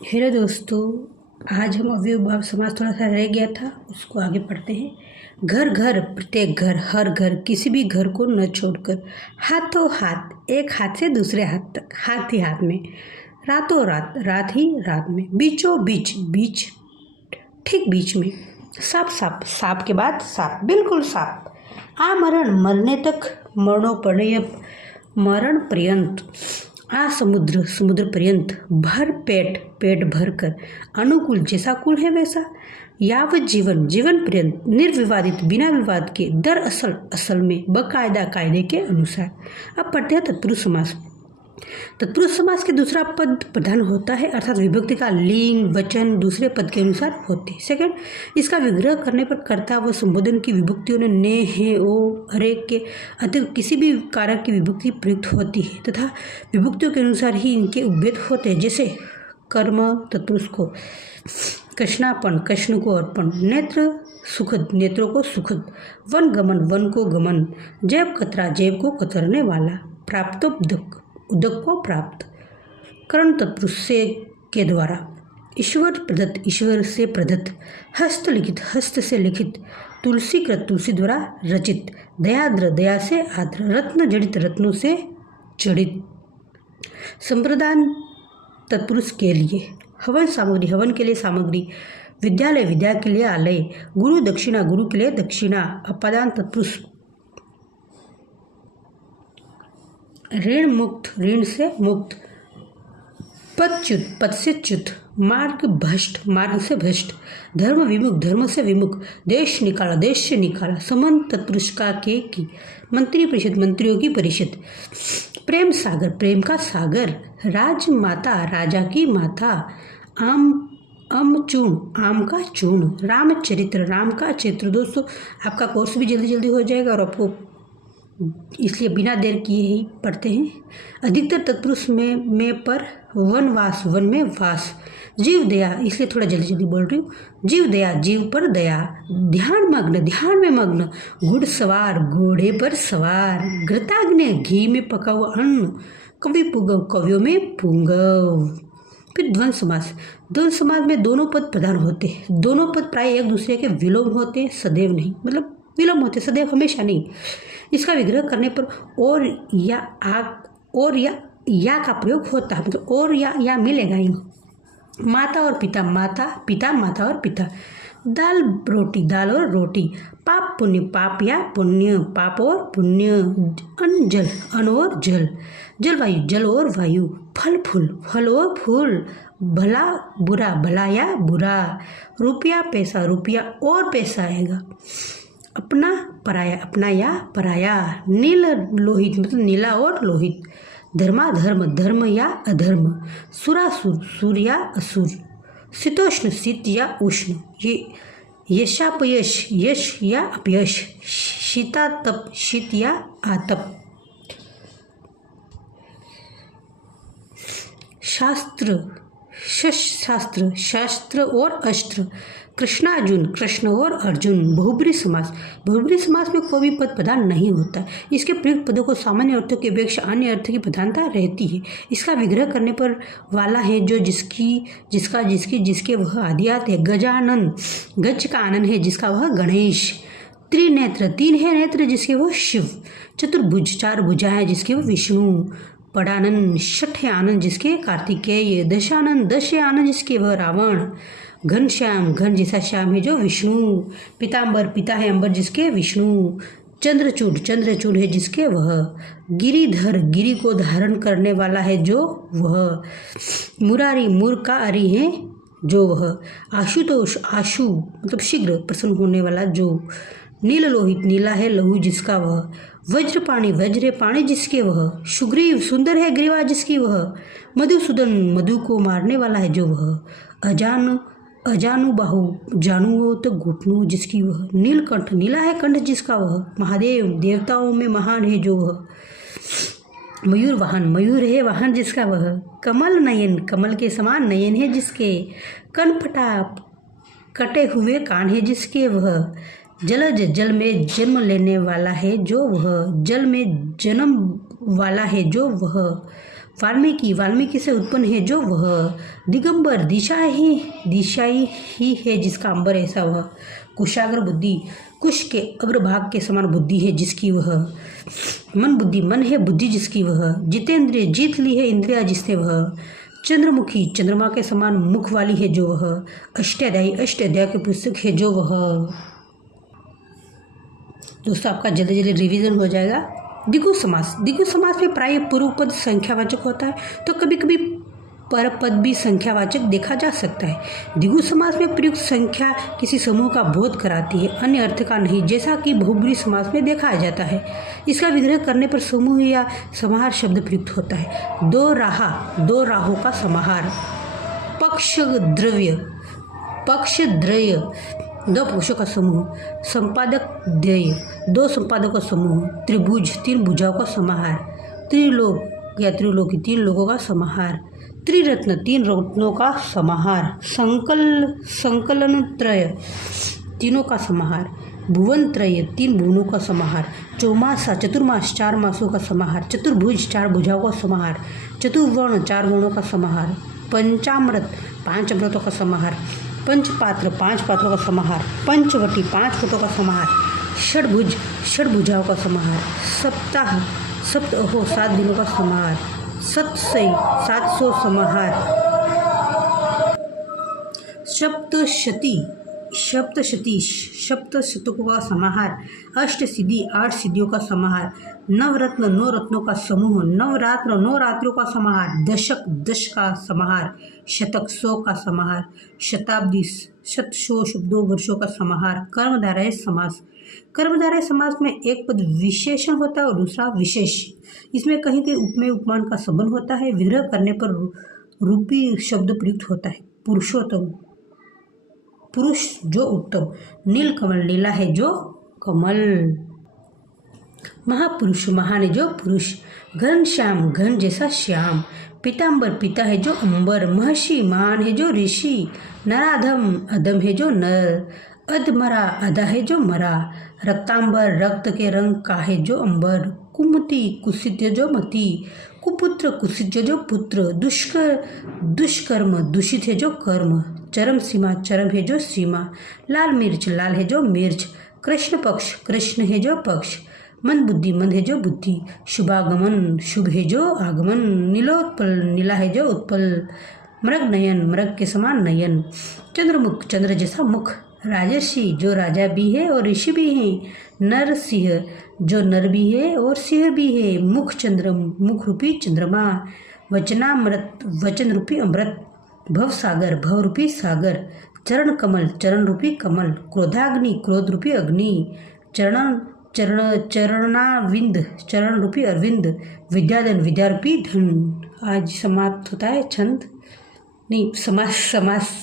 Hello दोस्तों, आज हम अव्ययभाव समास थोड़ा सा रह गया था, उसको आगे पढ़ते हैं। घर घर प्रत्येक घर, हर घर, किसी भी घर को न छोड़कर, हाथों हाथ, एक हाथ से दूसरे हाथ तक, हाथ ही हाथ में, रातों रात, रात ही रात में, बीचों बीच, बीच ठीक बीच में, साप साप, साप के बाद साप, बिल्कुल साप, आमरण मरने तक, मरणोपर्यंत, मरण पर्यंत, आ समुद्र, समुद्र पर्यंत, भर पेट, पेट भर कर, अनुकूल जैसा कुल है वैसा, यावत जीवन, जीवन पर्यंत, निर्विवादित बिना विवाद के, दरअसल असल में, बकायदा कायदे के अनुसार। अब पढ़ते हैं तत्पुरुष समास। तत्पुरुष समास के दूसरा पद प्रधान होता है, अर्थात विभक्ति का लिंग वचन दूसरे पद के अनुसार होते हैं। सेकंड, इसका विग्रह करने पर कर्ता व संबोधन की विभक्तियों ने ने, है, ओ, हरे के अतिरिक्त किसी भी कारक की विभक्ति प्रयुक्त होती है तथा विभक्तियों के अनुसार ही इनके उपभेद होते हैं। जैसे कर्म तत्पुरुष को कृष्णापन, कृष्ण को अर्पण, नेत्र सुखद, नेत्रों को सुखद, वन गमन, वन को गमन, जैब कतरा, जैब को कतरने वाला, प्राप्तोपदक, उदक को प्राप्त, करण तत्पुरुष से के द्वारा, ईश्वर प्रदत्त, ईश्वर से प्रदत्त, हस्त लिखित, हस्त से लिखित, तुलसीकृत, तुलसी द्वारा रचित, दयाद्र, दया से आद्र, रत्न जड़ित, रत्नों से जड़ित, संप्रदान तत्पुरुष के लिए, हवन सामग्री, हवन के लिए सामग्री, विद्यालय, विद्या के लिए आलय, गुरु दक्षिणा, गुरु के लिए दक्षिणा, अपादान तत्पुरुष, ऋण मुक्त, ऋण से मुक्त, पदच्युत, पद से च्युत, मार्ग भ्रष्ट, मार्ग से भ्रष्ट, धर्म विमुख, धर्म से विमुख, देश निकाला, देश से निकाला, संबंध तत्पुरुष का के की, मंत्री परिषद, मंत्रियों की परिषद, प्रेम सागर, प्रेम का सागर, राजमाता, राजा की माता, आम चूर्ण, आम का चूर्ण, रामचरित्र, राम का चरित्र। दोस्तों, आपका कोर्स भी जल्दी जल्दी हो जाएगा और आपको इसलिए बिना देर किए ही पढ़ते हैं। अधिकतर तत्पुरुष में पर वनवास, वन में वास, जीव दया, इसलिए थोड़ा जल्दी जल्दी बोल रही हूँ। जीव दया, जीव पर दया, ध्यान मग्न, ध्यान में मग्न, घुड़सवार, घोड़े पर सवार, घृताग्नि, घी में पका हुआ अन्न, कवि पुंगव, कवियों में पुंगव। फिर द्वंद्व समास। द्वंद्व समास में दोनों पद प्रधान होते हैं। दोनों पद प्राय एक दूसरे के विलोम होते हैं, सदैव नहीं, मतलब विलोम होते, सदैव हमेशा नहीं। इसका विग्रह करने पर और या का प्रयोग होता है, मतलब और या मिलेगा ही। माता और पिता, माता पिता, माता और पिता, दाल रोटी, दाल और रोटी, पाप पुण्य, पाप या पुण्य, पाप और पुण्य, अन्न जल, अन्न और जल, जलवायु, जल और वायु, फल फूल, फल और फूल, भला बुरा, भला या बुरा, रुपया पैसा, रुपया और पैसा आएगा, अपना पराया, अपना या पराया, नील लोहित, मतलब नीला और लोहित, धर्माधर्म, धर्म या अधर्म, सुरासुर, सुर या असुर, शीतोष्ण, शीत या उष्ण, ये यशापयश, यश या अपयश, शीतातप, शीत या आतप, शास्त्र, शास्त्र, शास्त्र और अस्त्र, कृष्णार्जुन, कृष्ण और अर्जुन। बहुब्री समास। बहुब्री समास में कोई भी पद प्रधान नहीं होता। इसके प्रयुक्त पदों को सामान्य अर्थों की अपेक्षा अन्य अर्थ की प्रधानता रहती है। इसका विग्रह करने पर वाला है जो जिसकी, जिसका, जिसकी, जिसके वह आदियात है। गजानन, गज का आनंद है जिसका वह गणेश। त्रिनेत्र, तीन है नेत्र जिसके वह शिव। चतुर्भुज, चार भुजाएं जिसके वह विष्णु। पड़ानन, षठ है आनंद जिसके कार्तिकेय। दशानन, दश है आनंद जिसके वह रावण। घनश्याम, घन जैसा श्याम है जो विष्णु। पीताम्बर, पिता है अंबर जिसके विष्णु। चंद्रचूड़, चंद्रचूड़ है जिसके वह। गिरिधर, गिरि को धारण करने वाला है जो वह। मुरारी, मुर का अरि है जो वह। आशुतोष, आशु मतलब शीघ्र प्रसन्न होने वाला जो। नील लोहित, नीला है लहू जिसका वह। वज्रपाणी, वज्र है पाणी जिसके वह। सुग्रीव, सुंदर है ग्रीवा जिसकी वह। मधुसूदन, मधु को मारने वाला है जो वह। अजानुबाहु, जानू हो तो घुटनों जिसकी वह। नीलकंठ, नीला है कंठ जिसका वह। महादेव, देवताओं में महान है जो वह। मयूर वाहन, मयूर है वाहन जिसका वह। कमल नयन, कमल के समान नयन है जिसके। कनपटा, कटे हुए कान है जिसके वह। जलज, जल में जन्म लेने वाला है जो वह। जल में जन्म वाला है जो वह। वाल्मीकि, वाल्मीकि से उत्पन्न है जो वह। दिगंबर, दिशाई ही है जिसका अंबर ऐसा वह। कुशाग्र, बुद्धि, कुश के अग्रभाग के समान बुद्धि है जिसकी वह। मन, बुद्धि, मन है बुद्धि जिसकी वह। जितेंद्रिय, जीत ली है इंद्रिया जिसने वह। चंद्रमुखी, चंद्रमा के समान मुख वाली है जो वह। अष्टाध्यायी, अष्टाध्याय के पुस्तक है जो वह। दोस्तों आपका जल्दी जल्दी रिवीजन हो जाएगा। द्विगु समास, द्विगु समास में प्राय पूर्व पद संख्यावाचक होता है, तो कभी कभी पर पद भी संख्यावाचक देखा जा सकता है। द्विगु समास में प्रयुक्त संख्या किसी समूह का बोध कराती है, अन्य अर्थ का नहीं, जैसा कि बहुब्रीहि समास में देखा जाता है। इसका विग्रह करने पर समूह या समाहार शब्द प्रयुक्त होता है। दो राहा, दो राहों का समाहार। पक्ष द्रव्य, पक्ष द्रव्य, दो पक्षों का समूह। संपादक द्वय, दो संपादकों का समूह। त्रिभुज, तीन भुजाओं का समाहार। त्रिलोक या त्रिलोकी, तीन लोगों का समाहार। त्रिरत्न, तीन रत्नों का समाहार। संकलन त्रय, तीनों का समाहार। भुवन त्रय, तीन भुवनों का समाहार। चौमासा, चतुर्मास, चार मासों का समाहार। चतुर्भुज, चार भुजाओं का समाहार। चतुर्वर्ण, चार वर्णों का समाहार। पंचामृत, पांच अमृतों का समाहार। पंचपात्र, पांच पात्रों का समाहार। पंचवटी, पांच वटों का समाहार। षडभुज, षड भुजाओं का समाहार। सप्ताह, सप्तहो, सात दिनों का समाहार। सतसई, 700 समाहार। सप्तशती, सप्तशती, सप्तशतकों का समाहार। अष्टसिद्धि, 8 सिद्धियों का समाहार। नवरत्न, 9 रत्नों का समूह। नवरात्र, 9 रात्रियों का समाहार। दशक, 10 का समाहार। शतक, 100 का समाहार। शताब्दी, 100 शब्दों वर्षों का समाहार। कर्मधारय समास, कर्मधारय समास में एक पद विशेषण होता है और दूसरा विशेष। इसमें कहीं कहीं उपमेय उपमान का संबंध होता है। विग्रह करने पर रूपी शब्द प्रयुक्त होता है। पुरुषोत्तम, पुरुष जो उत्तम। नीलकमल, नीला है जो कमल। महापुरुष, महान है जो पुरुष। घनश्याम, घन जैसा श्याम। पीताम्बर, पीता है जो अंबर। महर्षि, महान है जो ऋषि। नराधम, अधम है जो नर। अधमरा, आधा है जो मरा। रक्तांबर, रक्त के रंग का है जो अंबर। कुमति, कुत्सित जो मति। कुपुत्र, कुत्सित जो पुत्र। दुष्कर्म, दूषित है जो कर्म। चरम सीमा, चरम है जो सीमा। लाल मिर्च, लाल है जो मिर्च। कृष्ण पक्ष, कृष्ण है जो पक्ष। मंद बुद्धि, मंद है जो बुद्धि। शुभागमन, शुभ है जो आगमन। नीलोत्पल, नीला है जो उत्पल। मृग नयन, मृग के समान नयन। चंद्रमुख, चंद्र जैसा मुख। राजर्षि, जो राजा भी है और ऋषि भी हैं। नर सिंह, जो नर भी है और सिंह भी है। मुख चंद्र, मुख रूपी चंद्रमा। वचनामृत, वचन रूपी अमृत। भव सागर, भव रूपी सागर। चरण कमल, चरण रूपी कमल। क्रोधाग्नि, क्रोध रूपी अग्नि। चरणाविंद, चरण रूपी अरविंद। विद्याधन, विद्यारूपी धन। आज समाप्त होता है छंद नहीं समास